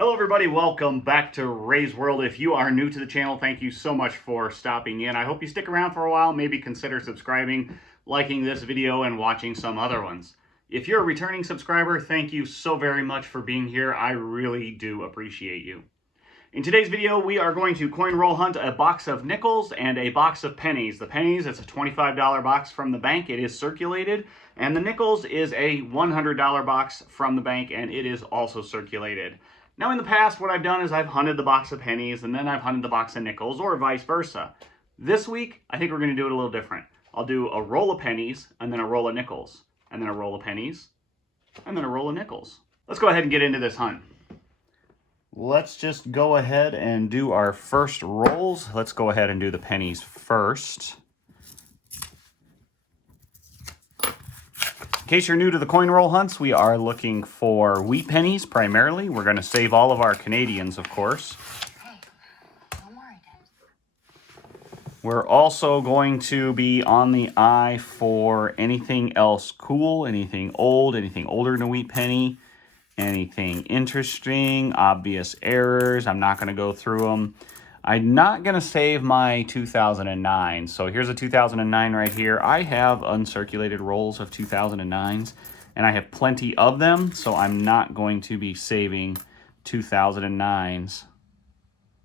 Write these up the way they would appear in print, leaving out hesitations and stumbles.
Hello everybody, welcome back to Ray's World. If you are new to the channel, thank you so much for stopping in. I hope you stick around for a while, maybe consider subscribing, liking this video, and watching some other ones. If you're a returning subscriber, thank you so very much for being here. I really do appreciate you. In today's video, we are going to coin roll hunt a box of nickels and a box of pennies. The pennies, it's a $25 box from the bank. It is circulated. And the nickels is a $100 box from the bank, and it is also circulated. Now, in the past, what I've done is I've hunted the box of pennies, and then I've hunted the box of nickels, or vice versa. This week, I think we're going to do it a little different. I'll do a roll of pennies, and then a roll of nickels, and then a roll of pennies, and then a roll of nickels. Let's go ahead and get into this hunt. Let's just go ahead and do our first rolls. Let's go ahead and do the pennies first. In case you're new to the coin roll hunts, we are looking for wheat pennies primarily. We're going to save all of our Canadians, of course. We're also going to be on the eye for anything else cool, anything old, anything older than a wheat penny, anything interesting, obvious errors. I'm not going to go through them. I'm not going to save my 2009. So here's a 2009 right here. I have uncirculated rolls of 2009s, and I have plenty of them, so I'm not going to be saving 2009s.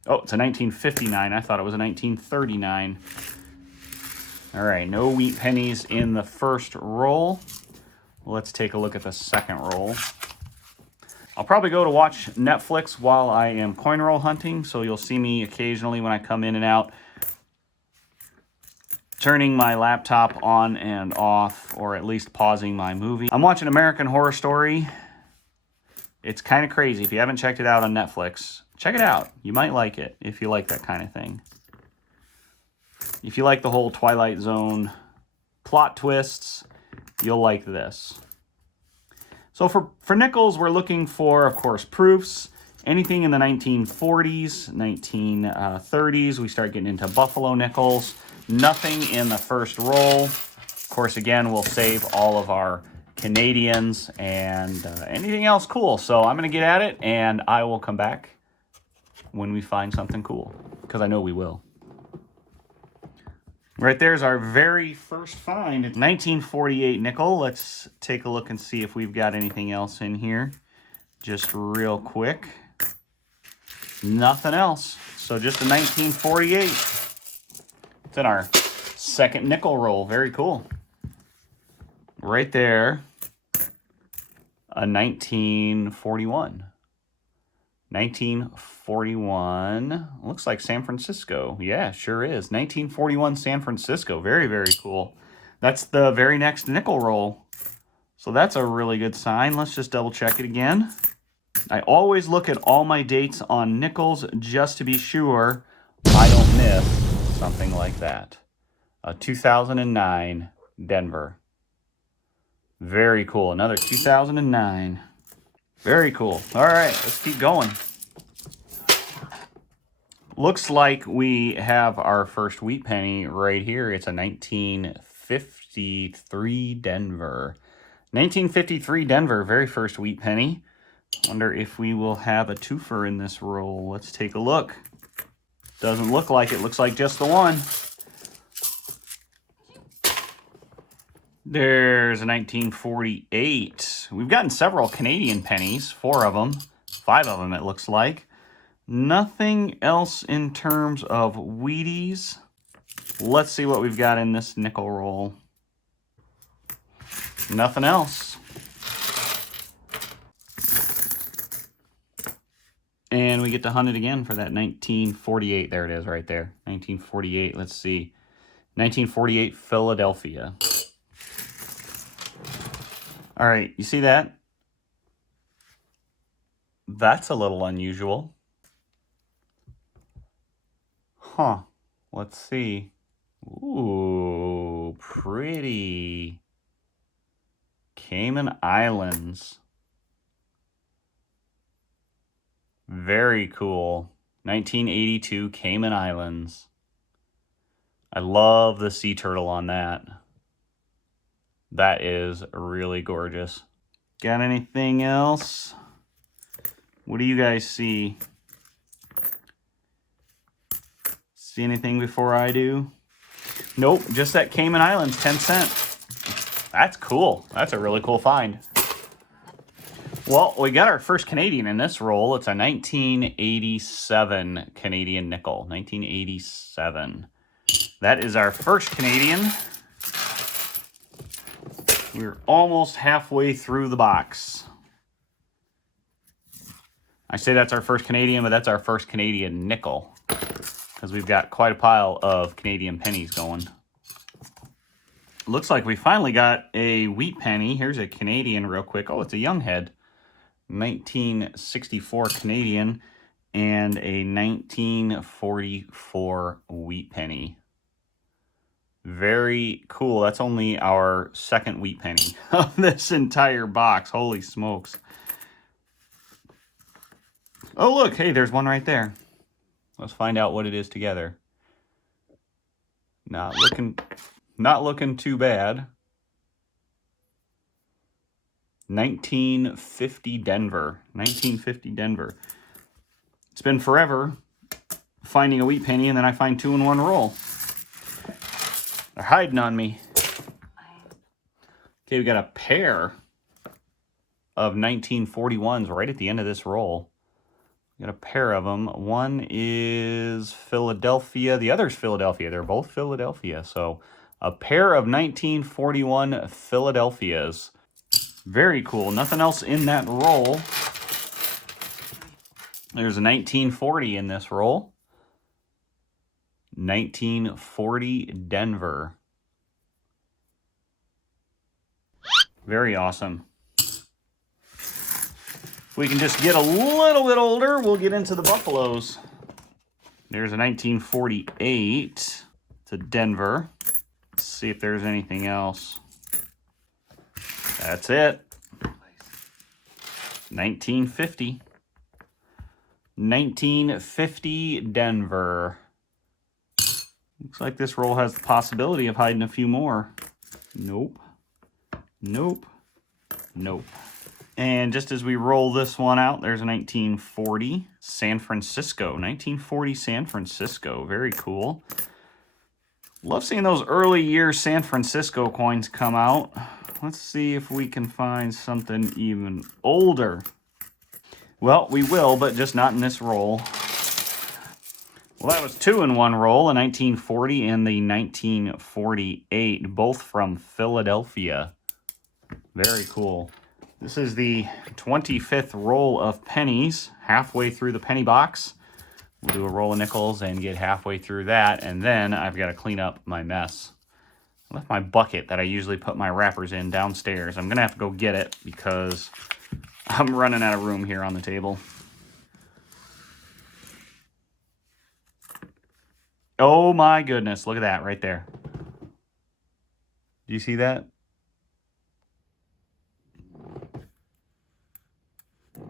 Oh, it's a 1959. I thought it was a 1939. All right, no wheat pennies in the first roll. Let's take a look at the second roll. I'll probably go to watch Netflix while I am coin roll hunting, so you'll see me occasionally when I come in and out turning my laptop on and off, or at least pausing my movie. I'm watching American Horror Story. It's kind of crazy. If you haven't checked it out on Netflix, check it out. You might like it if you like that kind of thing. If you like the whole Twilight Zone plot twists, you'll like this. So for nickels, we're looking for, of course, proofs. Anything in the 1940s, 1930s, we start getting into buffalo nickels. Nothing in the first roll. Of course, again, we'll save all of our Canadians and anything else cool. So I'm going to get at it, and I will come back when we find something cool, because I know we will. Right there's our very first find. It's 1948 nickel. Let's take a look and see if we've got anything else in here. Just real quick. Nothing else. So just a 1948. It's in our second nickel roll. Very cool. Right there, a 1941. 1941, looks like San Francisco. Yeah, sure is. 1941 San Francisco. Very, very cool. That's the very next nickel roll. So that's a really good sign. Let's just double check it again. I always look at all my dates on nickels just to be sure I don't miss something like that. 2009 Denver. Very cool. Another 2009. Very cool. All right, let's keep going. Looks like we have our first wheat penny right here. It's a 1953 Denver. 1953 Denver, very first wheat penny. Wonder if we will have a twofer in this roll. Let's take a look. Doesn't look like it. Looks like just the one. There's a 1948. We've gotten several Canadian pennies, 4 of them, 5 of them it looks like. Nothing else in terms of Wheaties. Let's see what we've got in this nickel roll. Nothing else. And we get to hunt it again for that 1948. There it is right there. 1948, let's see. 1948 Philadelphia. All right, you see that? That's a little unusual. Huh, let's see. Ooh, pretty. Cayman Islands. Very cool. 1982 Cayman Islands. I love the sea turtle on that. That is really gorgeous. Got anything else? What do you guys see? See anything before I do? Nope, just that Cayman Islands 10 cent. That's cool. That's a really cool find. Well, we got our first Canadian in this roll. It's a 1987 Canadian nickel. 1987. That is our first Canadian. We're almost halfway through the box. I say that's our first Canadian, but that's our first Canadian nickel, because we've got quite a pile of Canadian pennies going. Looks like we finally got a wheat penny. Here's a Canadian real quick. Oh, it's a young head. 1964 Canadian and a 1944 wheat penny. Very cool. That's only our second wheat penny of this entire box. Holy smokes. Oh, look. Hey, there's one right there. Let's find out what it is together. Not looking too bad. 1950 Denver. 1950 Denver. It's been forever finding a wheat penny, and then I find two in one roll. They're hiding on me. Okay, we got a pair of 1941s right at the end of this roll. We got a pair of them. One is Philadelphia. The other's Philadelphia. They're both Philadelphia. So a pair of 1941 Philadelphias. Very cool. Nothing else in that roll. There's a 1940 in this roll. 1940 Denver. Very awesome. If we can just get a little bit older, we'll get into the Buffaloes. There's a 1948. It's a Denver. Let's see if there's anything else. That's it. 1950. 1950 Denver. Looks like this roll has the possibility of hiding a few more. Nope. Nope. Nope. And just as we roll this one out, there's a 1940 San Francisco. 1940 San Francisco. Very cool. Love seeing those early year San Francisco coins come out. Let's see if we can find something even older. Well, we will, but just not in this roll. Well, that was two in one roll, the 1940 and the 1948, both from Philadelphia. Very cool. This is the 25th roll of pennies, halfway through the penny box. We'll do a roll of nickels and get halfway through that, and then I've got to clean up my mess. I left my bucket that I usually put my wrappers in downstairs. I'm going to have to go get it because I'm running out of room here on the table. Oh my goodness, look at that right there. Do you see that?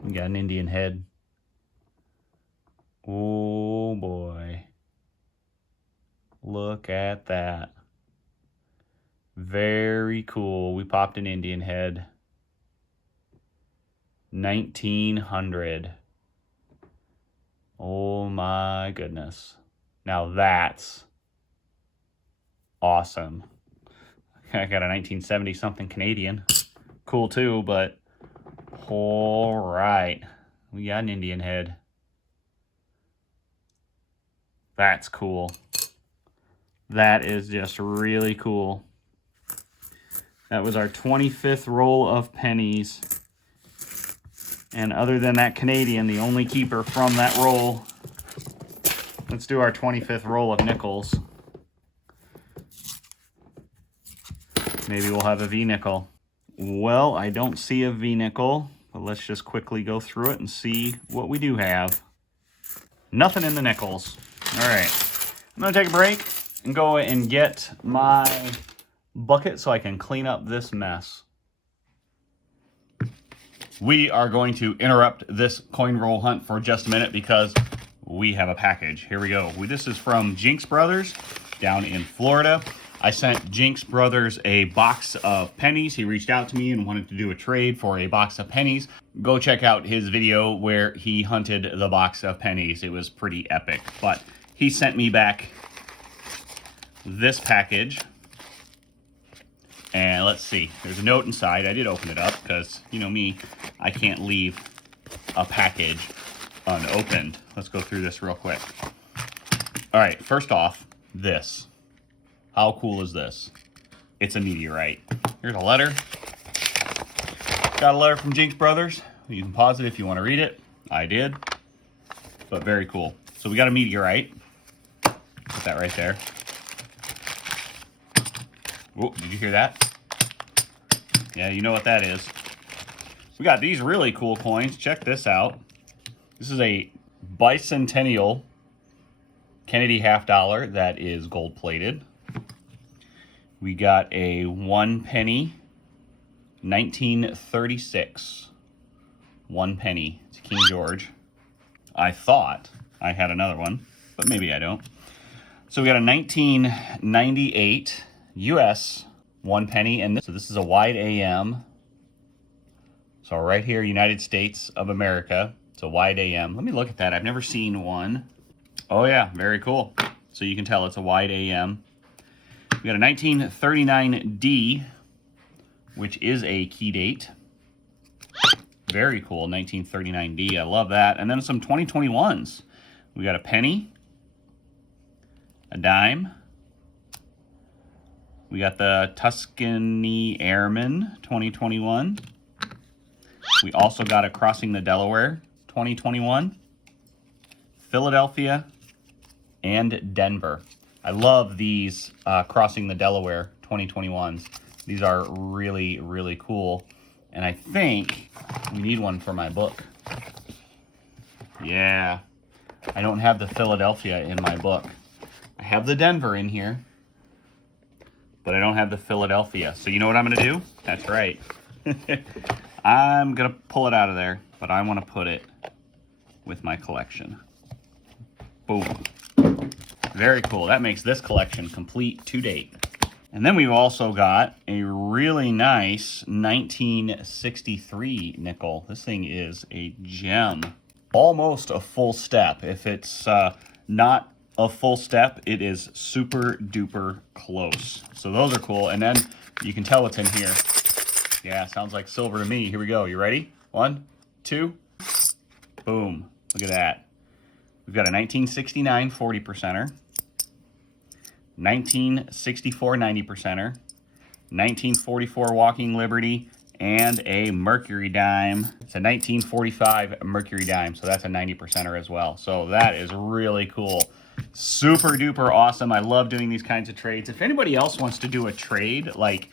We got an Indian head. Oh boy. Look at that. Very cool. We popped an Indian head. 1900. Oh my goodness. Now that's awesome. I got a 1970 something Canadian. Cool too, but all right. We got an Indian head. That's cool. That is just really cool. That was our 25th roll of pennies. And other than that Canadian, the only keeper from that roll. Let's do our 25th roll of nickels. Maybe we'll have a V-nickel. Well, I don't see a V-nickel, but let's just quickly go through it and see what we do have. Nothing in the nickels. All right. I'm going to take a break and go and get my bucket so I can clean up this mess. We are going to interrupt this coin roll hunt for just a minute because we have a package. Here we go. This is from Jinx Brothers down in Florida. I sent Jinx Brothers a box of pennies. He reached out to me and wanted to do a trade for a box of pennies. Go check out his video where he hunted the box of pennies. It was pretty epic. But he sent me back this package. And let's see, there's a note inside. I did open it up because, you know me, I can't leave a package unopened. Let's go through this real quick. All right, first off, this. How cool is this? It's a meteorite. Here's a letter. Got a letter from Jinx Brothers. You can pause it if you want to read it. I did. But very cool. So we got a meteorite. Put that right there. Whoa, did you hear that? Yeah, you know what that is. We got these really cool coins. Check this out. This is a bicentennial Kennedy $50 that is gold plated. We got a 1 penny 1936. 1 penny. It's King George. I thought I had another one, but maybe I don't. So we got a 1998 US 1 penny, and this is a wide AM. So right here, United States of America. It's a wide AM. Let me look at that. I've never seen one. Oh yeah, very cool. So you can tell it's a wide AM. We got a 1939D, which is a key date. Very cool, 1939D. I love that. And then some 2021s. We got a penny, a dime. We got the Tuscany Airman 2021. We also got a Crossing the Delaware 2021. Philadelphia and Denver. I love these Crossing the Delaware 2021s. These are really, really cool. And I think we need one for my book. Yeah. I don't have the Philadelphia in my book. I have the Denver in here, but I don't have the Philadelphia. So you know what I'm going to do? That's right. I'm going to pull it out of there, but I want to put it with my collection. Boom. Very cool. That makes this collection complete to date. And then we've also got a really nice 1963 nickel. This thing is a gem. Almost a full step. If it's not a full step, it is super duper close. So those are cool. And then you can tell what's in here. Yeah, sounds like silver to me. Here we go. You ready? 1, 2. Boom. Look at that. We've got a 1969 40%er, 1964 90%er, 1944 Walking Liberty, and a Mercury dime. It's a 1945 Mercury dime, so that's a 90%er as well. So that is really cool. Super duper awesome. I love doing these kinds of trades. If anybody else wants to do a trade, like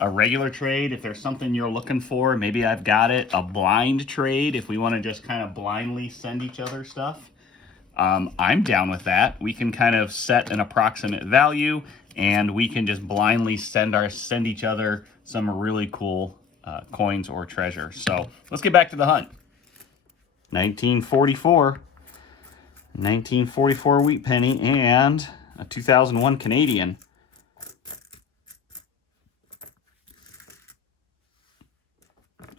a regular trade, if there's something you're looking for, maybe I've got it. A blind trade, if we want to just kind of blindly send each other stuff, I'm down with that. We can kind of set an approximate value, and we can just blindly send each other some really cool coins or treasure. So let's get back to the hunt. 1944 wheat penny and a 2001 Canadian.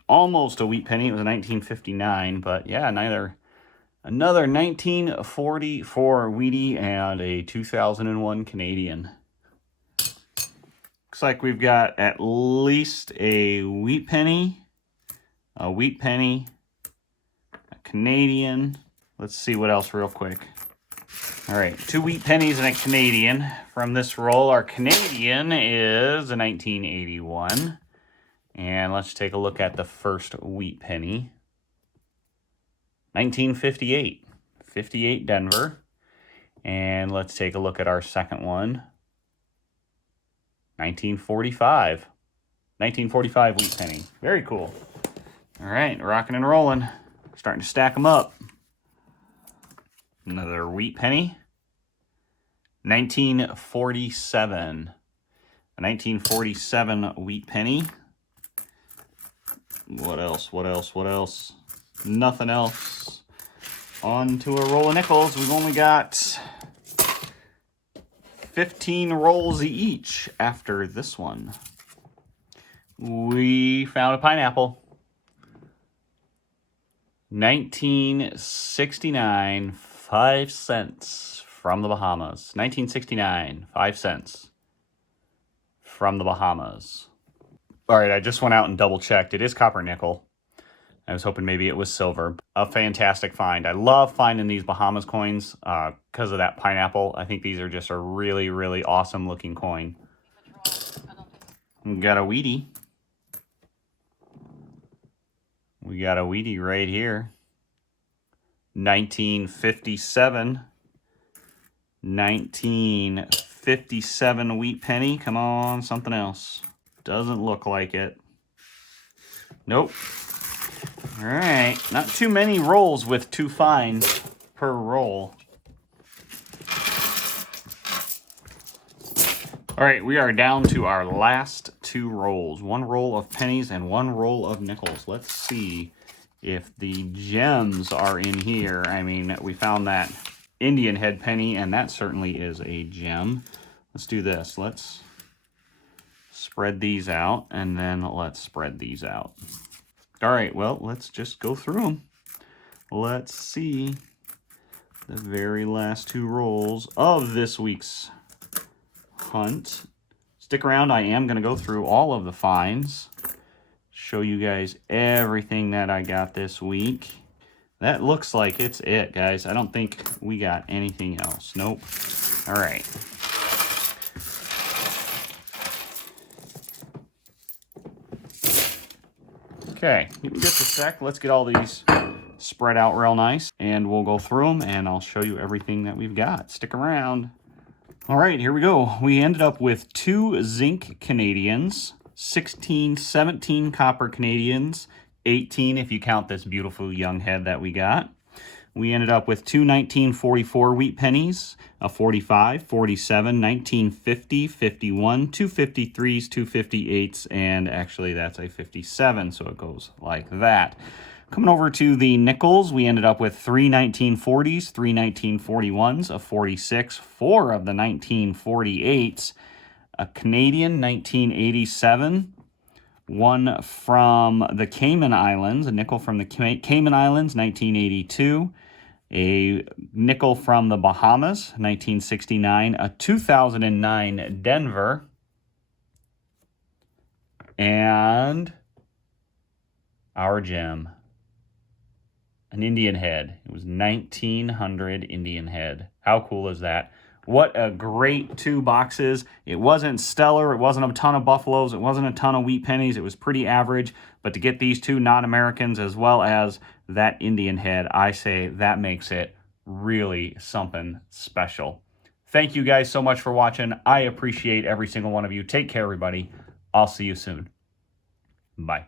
Almost a wheat penny. It was a 1959, but yeah, another 1944 wheatie and a 2001 Canadian. Looks like we've got at least a wheat penny, a Canadian. Let's see what else real quick. All right, 2 wheat pennies and a Canadian from this roll. Our Canadian is a 1981. And let's take a look at the first wheat penny. 1958. 58 Denver. And let's take a look at our second one. 1945. 1945 wheat penny. Very cool. All right, rocking and rolling. Starting to stack them up. Another wheat penny. 1947. A 1947 wheat penny. What else? Nothing else. On to a roll of nickels. We've only got 15 rolls each after this one. We found a pineapple. 1969, 5 cents from the Bahamas. 1969, 5 cents from the Bahamas. All right, I just went out and double checked. It is copper nickel. I was hoping maybe it was silver. A fantastic find. I love finding these Bahamas coins because of that pineapple. I think these are just a really, really awesome looking coin. We got a Wheatie. We got a Wheatie right here. 1957. 1957 wheat penny. Come on, something else. Doesn't look like it. Nope. All right, not too many rolls with 2 finds per roll. All right, we are down to our last 2 rolls. 1 roll of pennies and 1 roll of nickels. Let's see if the gems are in here. I mean, we found that Indian head penny, and that certainly is a gem. Let's do this. Let's spread these out, and then let's spread these out. All right, well, let's just go through them. Let's see the very last 2 rolls of this week's hunt. Stick around. I am going to go through all of the finds, show you guys everything that I got this week. That looks like it's it, guys. I don't think we got anything else. Nope. All right. Okay, give me just a sec. Let's get all these spread out real nice, and we'll go through them, and I'll show you everything that we've got. Stick around. All right, here we go. We ended up with 2 zinc Canadians, 16, 17 copper Canadians, 18 if you count this beautiful young head that we got. We ended up with 2 1944 wheat pennies, a 45, 47, 1950, 51, 2 53s, 2 58s, and actually that's a 57, so it goes like that. Coming over to the nickels, we ended up with 3 1940s, 3 1941s, a 46, 4 of the 1948s, a Canadian 1987, 1 from the Cayman Islands, a nickel from the Cayman Islands, 1982, a nickel from the Bahamas, 1969, a 2009 Denver, and our gem, an Indian head. It was 1900 Indian head. How cool is that? What a great 2 boxes. It wasn't stellar. It wasn't a ton of buffaloes. It wasn't a ton of wheat pennies. It was pretty average. But to get these 2 non-Americans as well as that Indian head, I say that makes it really something special. Thank you guys so much for watching. I appreciate every single one of you. Take care, everybody. I'll see you soon. Bye.